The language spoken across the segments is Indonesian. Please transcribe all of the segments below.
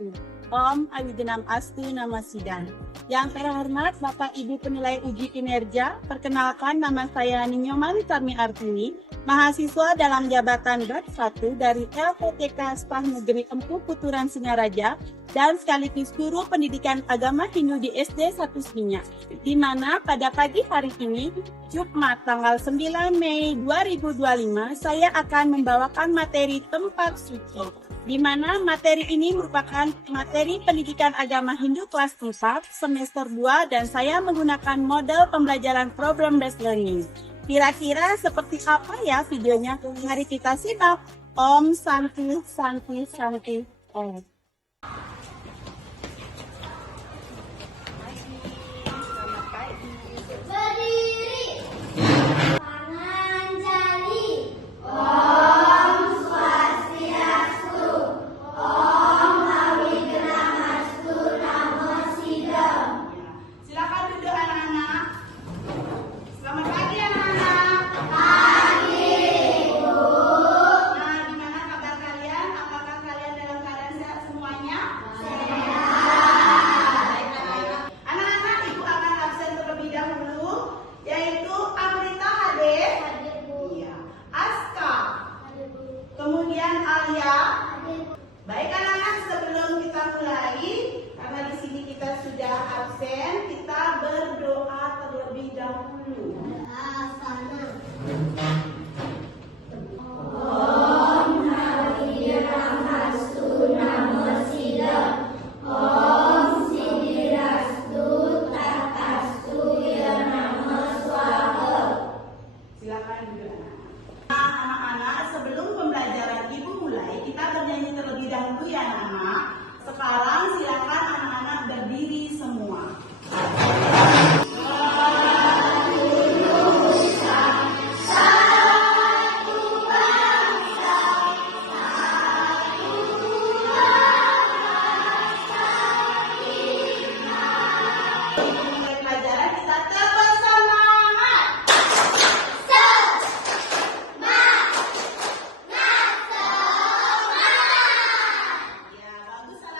wabarakatuh. Om Awidinam Astu Nama Sidang. Yang terhormat Bapak Ibu penilai uji kinerja, perkenalkan nama saya Ninyoman Tami Artini, mahasiswa dalam jabatan BAT 1 dari LPTK Sekolah Negeri Empu Puturan Singaraja dan sekaligus guru pendidikan agama Hindu di SD 1 Seminyak. Di mana pada pagi hari ini, Jumat tanggal 9 Mei 2025, saya akan membawakan materi tempat suci. Di mana materi ini merupakan materi pendidikan agama Hindu kelas 4 semester 2 dan saya menggunakan model pembelajaran problem based learning. Kira-kira seperti apa ya videonya? Mari kita simak. Om Santi Santi Santi Om. Baik anak-anak, sebelum kita mulai, karena di sini kita sudah absen, kita berdoa terlebih dahulu. Om Hariramhastu Namasidam. Om Sidirastu Tatastu Ya Nama Swaha. Silakan duduk. Anak-anak, sebelum pembelajaran ibu mulai, kita bernyanyi terlebih dahulu ya anak-anak. Sekarang silakan anak-anak berdiri semua. Pelajaran kita tetap semangat.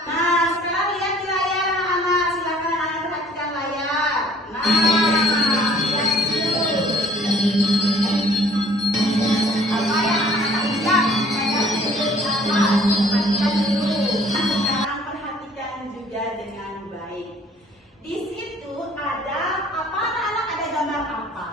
Nah, sekarang lihat di layar anak-anak. Silakan anak perhatikan layar. Nah, lihat dulu. Apa yang anak lihat? Perhatikan dulu. Sekarang perhatikan juga dengan baik. Di situ ada apa anak-anak? Ada gambar apa?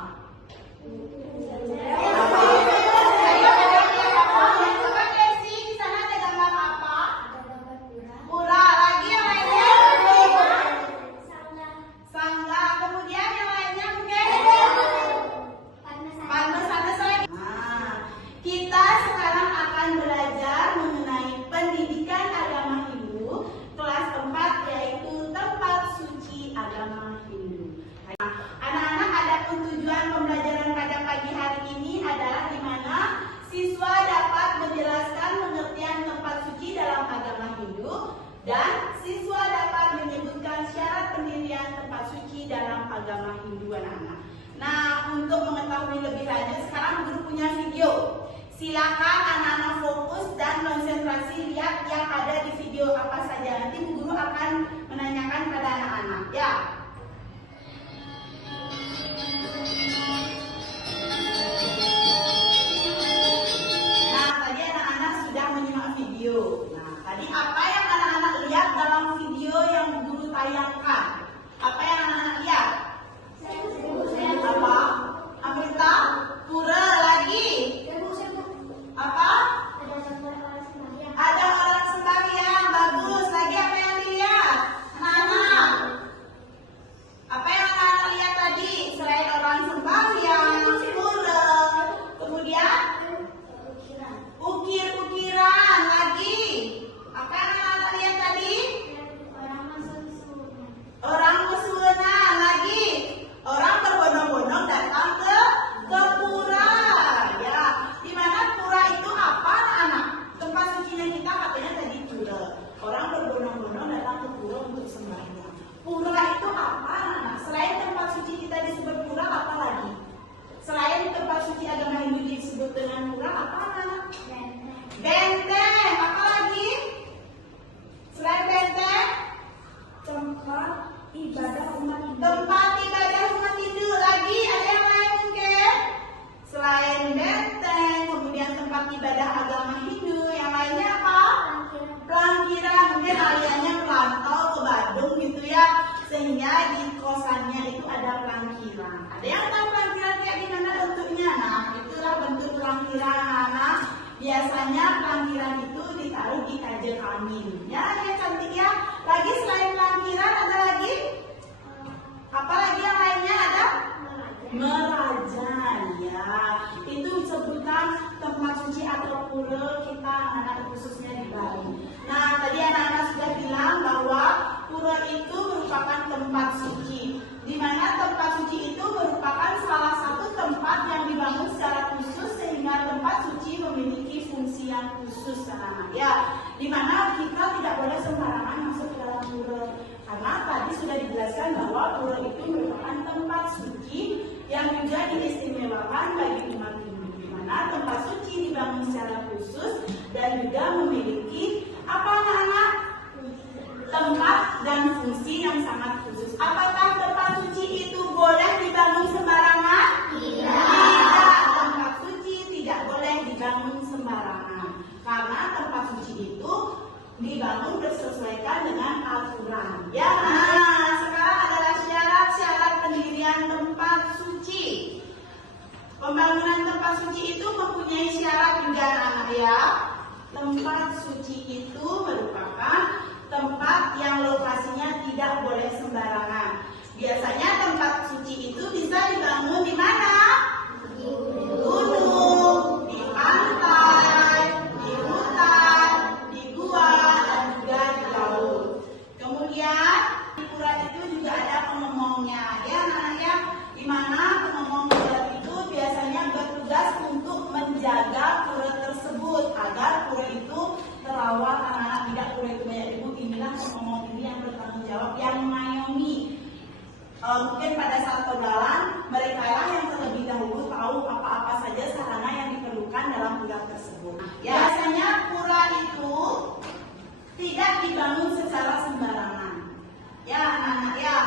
Kita sekarang akan belajar mengenai pendidikan agama Hindu kelas 4, yaitu tempat suci agama Hindu. Anak-anak, adapun tujuan pembelajaran pada pagi hari ini adalah di mana siswa dapat menjelaskan pengertian tempat suci dalam agama Hindu dan siswa dapat menyebutkan syarat pendirian tempat suci dalam agama Hindu anak-anak. Nah, untuk mengetahui lebih lanjut, sekarang guru punya video. Silakan anak-anak fokus dan konsentrasi lihat yang ada di video apa saja. Nanti guru akan menanyakan pada anak-anak ya. Nah, tadi anak-anak sudah menyimak video. Nah, tadi apa yang anak-anak lihat dalam video yang guru tayangkan? Apa yang anak-anak lihat? Apa? Amrita? Pura lagi? Apa? Ada orang sembahyang. Bagus. Lagi apa yang dilihat? Anak-anak. Tempat ibadah umat Hindu. Lagi ada yang lain mungkin? Selain benteng, kemudian tempat ibadah agama Hindu, yang lainnya apa? Pelangkiran. Mungkin aliannya merantau ke Bandung gitu ya, sehingga di kosannya itu ada pelangkiran. Ada yang tahu pelangkiran kayak gimana bentuknya? Nah, itulah bentuk pelangkiran. Nah, biasanya pelangkiran itu ditaruh di kaca kamin. Ya, ya cantik ya. Lagi selain pelangkiran ada lagi? Apa lagi yang lainnya ada? Merajan, ya. Itu disebutkan tempat suci atau pura kita anak-anak khususnya di Bali. Nah, tadi anak-anak sudah bilang bahwa pura itu merupakan tempat suci, di mana tempat suci itu merupakan salah satu tempat yang dibangun secara khusus sehingga tempat suci memiliki fungsi yang khusus, anak-anak ya. Di mana kita tidak boleh sembarangan masuk ke dalam pura, karena tadi sudah dijelaskan bahwa pura itu merupakan tempat suci yang juga diistimewakan bagi umat Hindu, di mana tempat suci dibangun secara khusus dan juga memiliki apa anak-anak? Tempat dan fungsi yang sangat khusus. Apakah tempat suci itu boleh dibangun sembarangan? Tidak. Tempat suci tidak boleh dibangun sembarangan, karena tempat suci itu dibangun bersesuaikan dengan aturan. Ya. Nah, sekarang adalah syarat-syarat pendirian tempat suci. Pembangunan tempat suci itu mempunyai syarat juga, anak-anak ya. Tempat suci itu merupakan tempat yang lokasinya tidak boleh sembarangan. Biasanya tempat suci itu bisa dibangun di mana? Di gunung, di pantai, di hutan, di gua, dan juga di laut. Kemudian di pura itu juga ada pengomongnya, ya anak-anak ya. Di mana pengomong pura itu biasanya bertugas untuk menjaga pura tersebut agar pura itu terawat, anak-anak, tidak pura itu banyak debu. Inilah pengomong ini yang bertanggung jawab, yang mengayomi. Mungkin pada saat pergaulan mereka lah yang terlebih dahulu tahu apa-apa saja sarana yang diperlukan dalam pura tersebut. Biasanya pura itu tidak dibangun secara sembarangan. Ya anak-anak ya,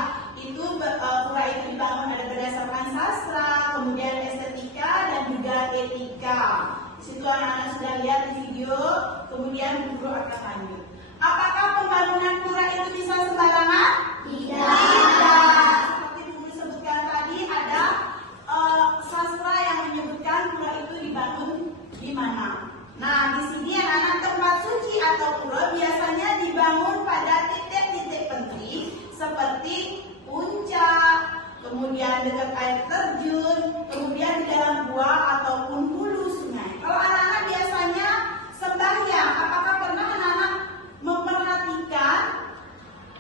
itu pura itu dibangun ada berdasarkan sastra, kemudian estetika dan juga etika. Situ anak-anak sudah lihat di video, kemudian guru akan lanjut. Apakah pembangunan pura itu bisa sembarangan? Tidak. Seperti guru sebutkan tadi, ada sastra yang menyebutkan pura itu dibangun di mana. Nah, di sini anak-anak tempat suci atau pura biasanya dibangun pada titik-titik penting seperti puncak, kemudian dekat air terjun, kemudian di dalam gua ataupun hulu sungai. Kalau anak-anak biasanya sembahyang, apakah pernah anak-anak memperhatikan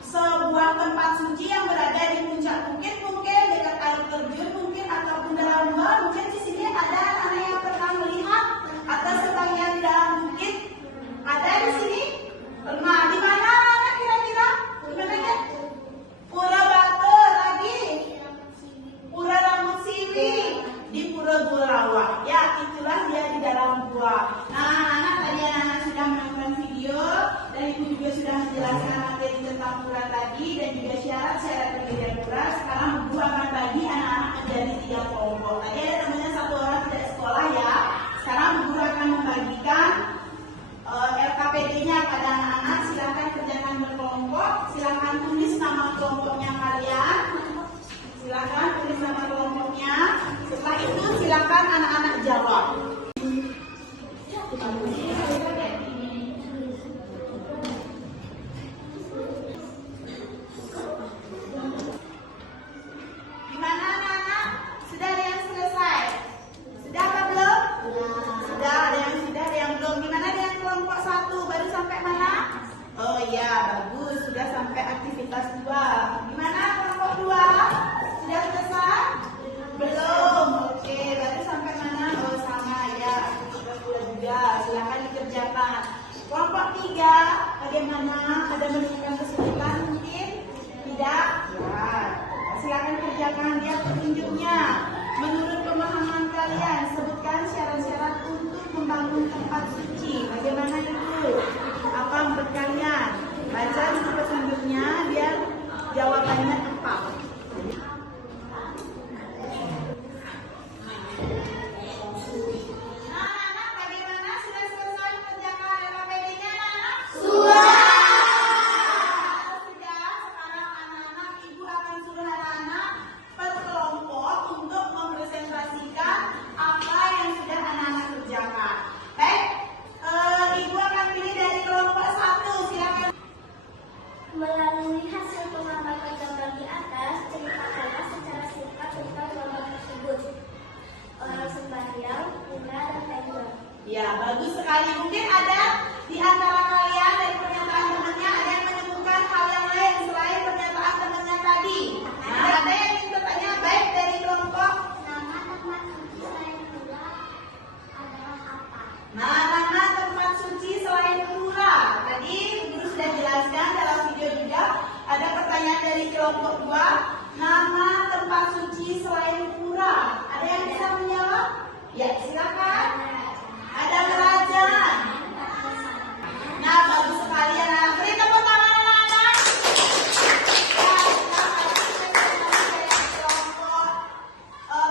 sebuah tempat suci yang berada di puncak bukit, mungkin dekat air terjun, mungkin ataupun dalam gua? Mungkin di sini ada anak-anak yang pernah melihat atau sembahyang di dalam bukit? Ada di sini? Pernah. Di mana anak-anak kira-kira? Di mana ya? Pura Batu lagi. Pura Rambut Siri di Pura Gua Rawa. Ya, itulah dia di dalam gua. Nah, anak tadi anak sudah menonton video dan ibu juga sudah menjelaskan materi tentang pura tadi dan juga syarat-syarat pendirian pura. Sekarang ibu akan bagi anak-anak menjadi 3 kelompok. Tadi ada temannya 1 orang tidak sekolah ya. Sekarang ibu akan membagikan LKPD-nya pada anak-anak. Silakan kerjakan berkelompok. Silakan tulis nama kelompoknya kalian. Silakan tulis nama kelompoknya. Setelah itu silakan anak-anak jawab. Gimana anak-anak? Sudah ada yang selesai? Sudah apa belum? Sudah, ada yang sudah, ada yang belum. Gimana dengan kelompok 1? Baru sampai mana? Oh iya, bagus. Sudah sampai aktivitas 2. Gimana kelompok 2? Sudah selesai? Belum. Oke, baru sampai mana? Oh sama ya, aktivitas 2 juga. Silakan dikerjakan. Kelompok 3, bagaimana? Ada menemukan kesulitan mungkin? Tidak? Ya. Silakan kerjakan, lihat petunjuknya. Menurut pemahaman kalian, sebutkan syarat-syarat untuk membangun tempat suci. Bagaimana itu? Apa menurut kalian? Baca dulu petunjuknya, biar jawabannya tepat. Ya, bagus sekali. Mungkin ada di antara kalian dari pernyataan temannya ada yang menemukan hal yang lain selain pernyataan temannya tadi. Nah, ada yang ingin bertanya baik dari kelompok. Nama tempat suci selain pura adalah apa? Nah, nama tempat suci selain pura. Tadi guru sudah jelaskan dalam video juga. Ada pertanyaan dari kelompok 2. Nama tempat suci selain pura. Ada yang bisa menjawab? Ya, silakan. Ada kerajaan. Nah, bagus sekali anak. Beri tepuk tangan anak-anak. Ya, kita dari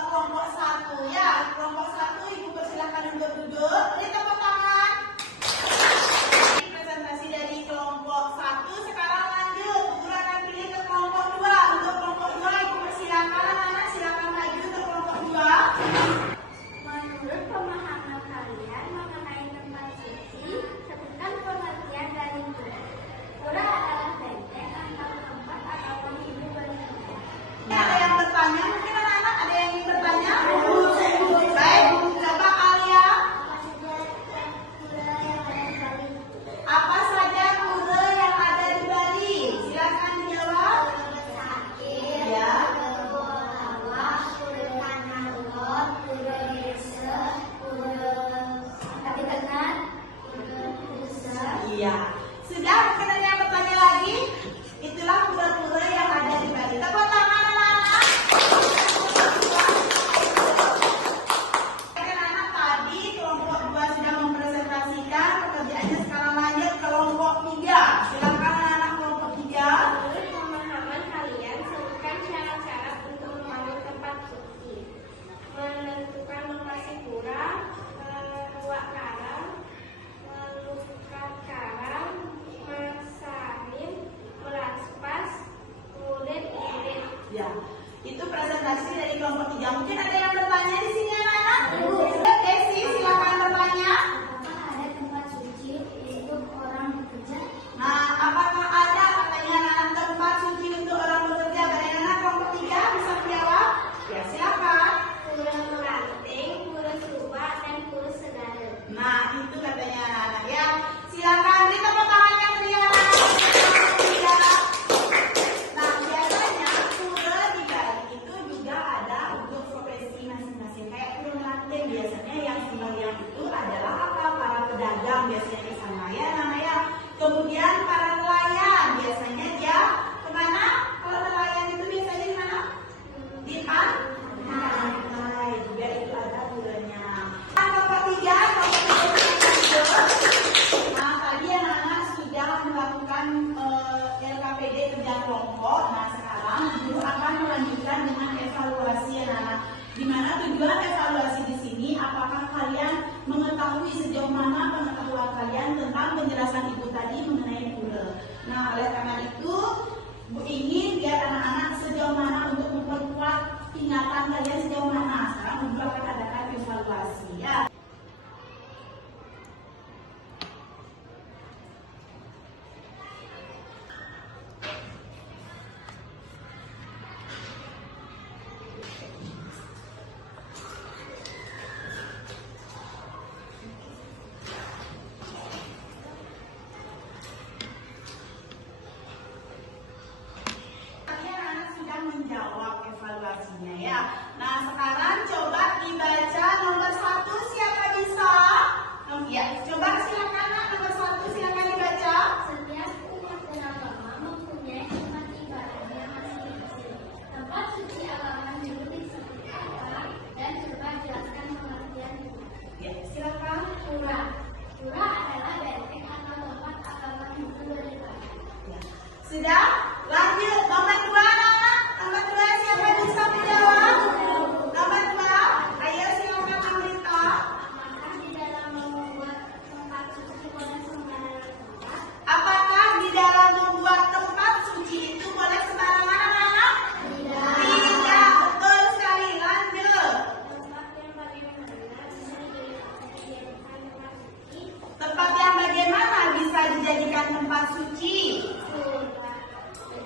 kelompok 1 ya. Kelompok 1 Ibu persilakan untuk duduk. Beri tepuk tangan. Presentasi dari kelompok 1. Sekarang lanjut. Guru akan pilih ke kelompok 2. Untuk kelompok 2 Ibu persilakan anak-anak, silakan maju ke kelompok 2. Menurut pemahaman kalian mengenai tempat suci, sebutkan pengertian dari pura. Pura adalah benteng atau tempat atau ibu beribadah. Ada yang bertanya? Mungkin anak-anak ada yang ingin bertanya? Baik, coba Alia. Apa saja pura yang ada di Bali? Silakan dijawab. Ya. Iya. Sudah, mungkin ada yang bertanya lagi? Itulah pura-pura yang ada di Bali. Tepuk tangan anak-anak. Anak-anak tadi kelompok 2 sudah mempresentasikan pekerjaannya. Sekarang lanjut kelompok 3. Silakan anak-anak kelompok 3. Menurut pemahaman kalian, sebutkan syarat-syarat untuk membangun tempat suci. Menentukan lokasi pura, membuat karang, melukar karang, masalin, melaspas, kulit, irit. Ya, itu presentasi dari kelompok 3. Mungkin ada yang bertanya di sini anak-anak? Desi, silakan bertanya. Apakah ada tempat suci untuk orang bekerja? Nah, apakah ada katanya anak tempat suci untuk orang bekerja? Bagaimana kelompok 3 bisa menjawab? Ya, silakan. Pura Meranting, Pura Subak, dan Pura Segara. Nah, itu katanya anak-anak ya. Silakan beri tepuk tangan yang meriah. Ya. Nah, biasanya pura di Bali itu juga ada untuk profesi masing-masing. Kayak pura meranting biasanya yang sembahyang itu adalah apa? Para pedagang biasanya di sana ya namanya. Kemudian para nelayan biasanya dia kemana? Kalau nelayan itu biasanya di mana? Di pantai juga itu ada puranya. Kelompok 3, nah tadi anak-anak sudah melakukan LKPD kerja kelompok. Nah sekarang guru akan melanjutkan dengan evaluasi anak-anak. Di mana tujuan evaluasi di sini? Apakah kalian mengetahui sejauh mana pengetahuan kalian tentang penjelasan ibu tadi mengenai pura? Nah oleh karena itu Bu ingin lihat anak-anak sejauh mana untuk memperkuat ingatan kalian sejauh mana. Sekarang ibu akan adakan evaluasi ya. Anak-anak sudah menjawab evaluasinya ya. Nah sekarang coba dibaca nomor 1, siapa bisa? Ya, coba silakan nak nomor 1 silakan dibaca. Setiap umat beragama mempunyai tempat ibadahnya masing-masing. Tempat suci agama Hindu disebut apa? Dan coba jelaskan pengertian pura. Ya, silakan. Pura. Pura adalah benteng atau tempat agama Hindu beribadah. Ya. Sudah? Lanjut nomor 2 anak-anak. Nomor 2 siapa bisa menjawab? Nomor 2, ayo silakan Amrita. Apakah di dalam membuat tempat suci boleh sembarangan tempat? Apakah di dalam membuat tempat suci itu boleh sembarangan anak-anak? Tidak, betul sekali. Lanjut. Tempat yang bagaimana bisa dijadikan tempat suci? Tempat yang bagaimana bisa dijadikan tempat suci? Surga,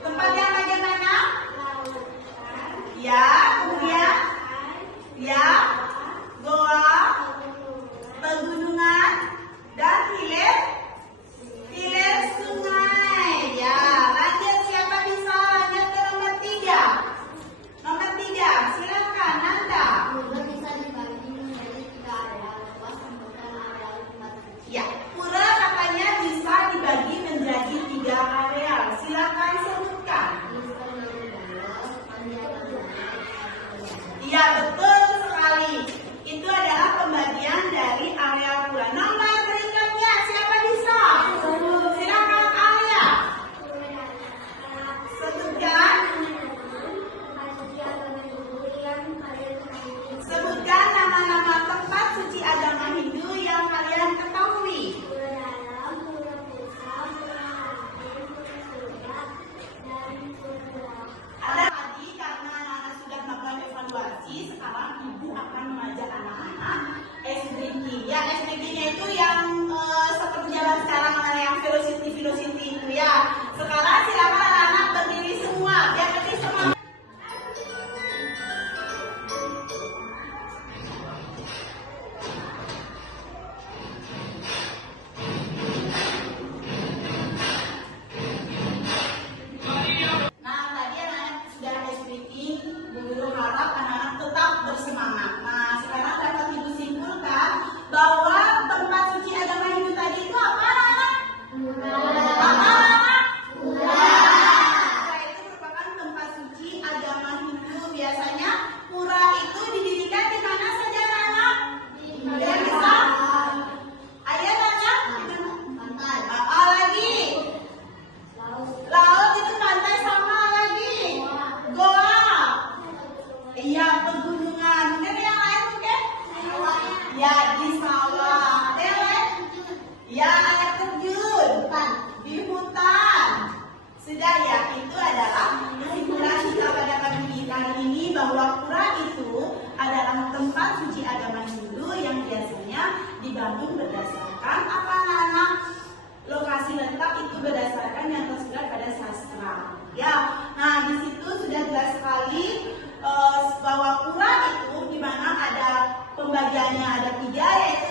Tempat yang bagaimana? lautan, Ya, kemudian air, ya, goa, pegunungan, pegunungan. lagi, sekarang Ibu akan mengajak anak-anak SBK. Ya, SBK-nya itu yang seperti jalan sekarang yang velocity itu ya. Sekarang silakan anak-anak berdiri semua, biar lebih semangat. Nah, tadi anak-anak sudah SBK, Bu Guru harap anak-anak tetap bersemangat. Nah, sekarang dapat Ibu simpulkan bahwa tempat suci agama Hindu tadi itu apa anak-anak? Apa anak-anak? Pura itu merupakan tempat suci agama Hindu. Biasanya pura itu didirikan di mana saja anak-anak? Ada yang bisa? Ayo tanya. Pantai. Lagi. Laut itu pantai sama lagi. Goa. Iya, pegunungan. Mungkin yang lain mungkin? Ya, di sawah. Ada yang lain? Ya, air terjun. Di hutan. Sudah ya, itu adalah kesimpulan kita pada pagi ini bahwa pura itu adalah tempat suci agama Hindu yang biasanya dibangun berdasarkan apa anak-anak? Lokasi letak itu berdasarkan yang tersurat pada sastra. Ya, nah di situ sudah jelas sekali bahwa pura itu di mana ada pembagiannya ada 3, yaitu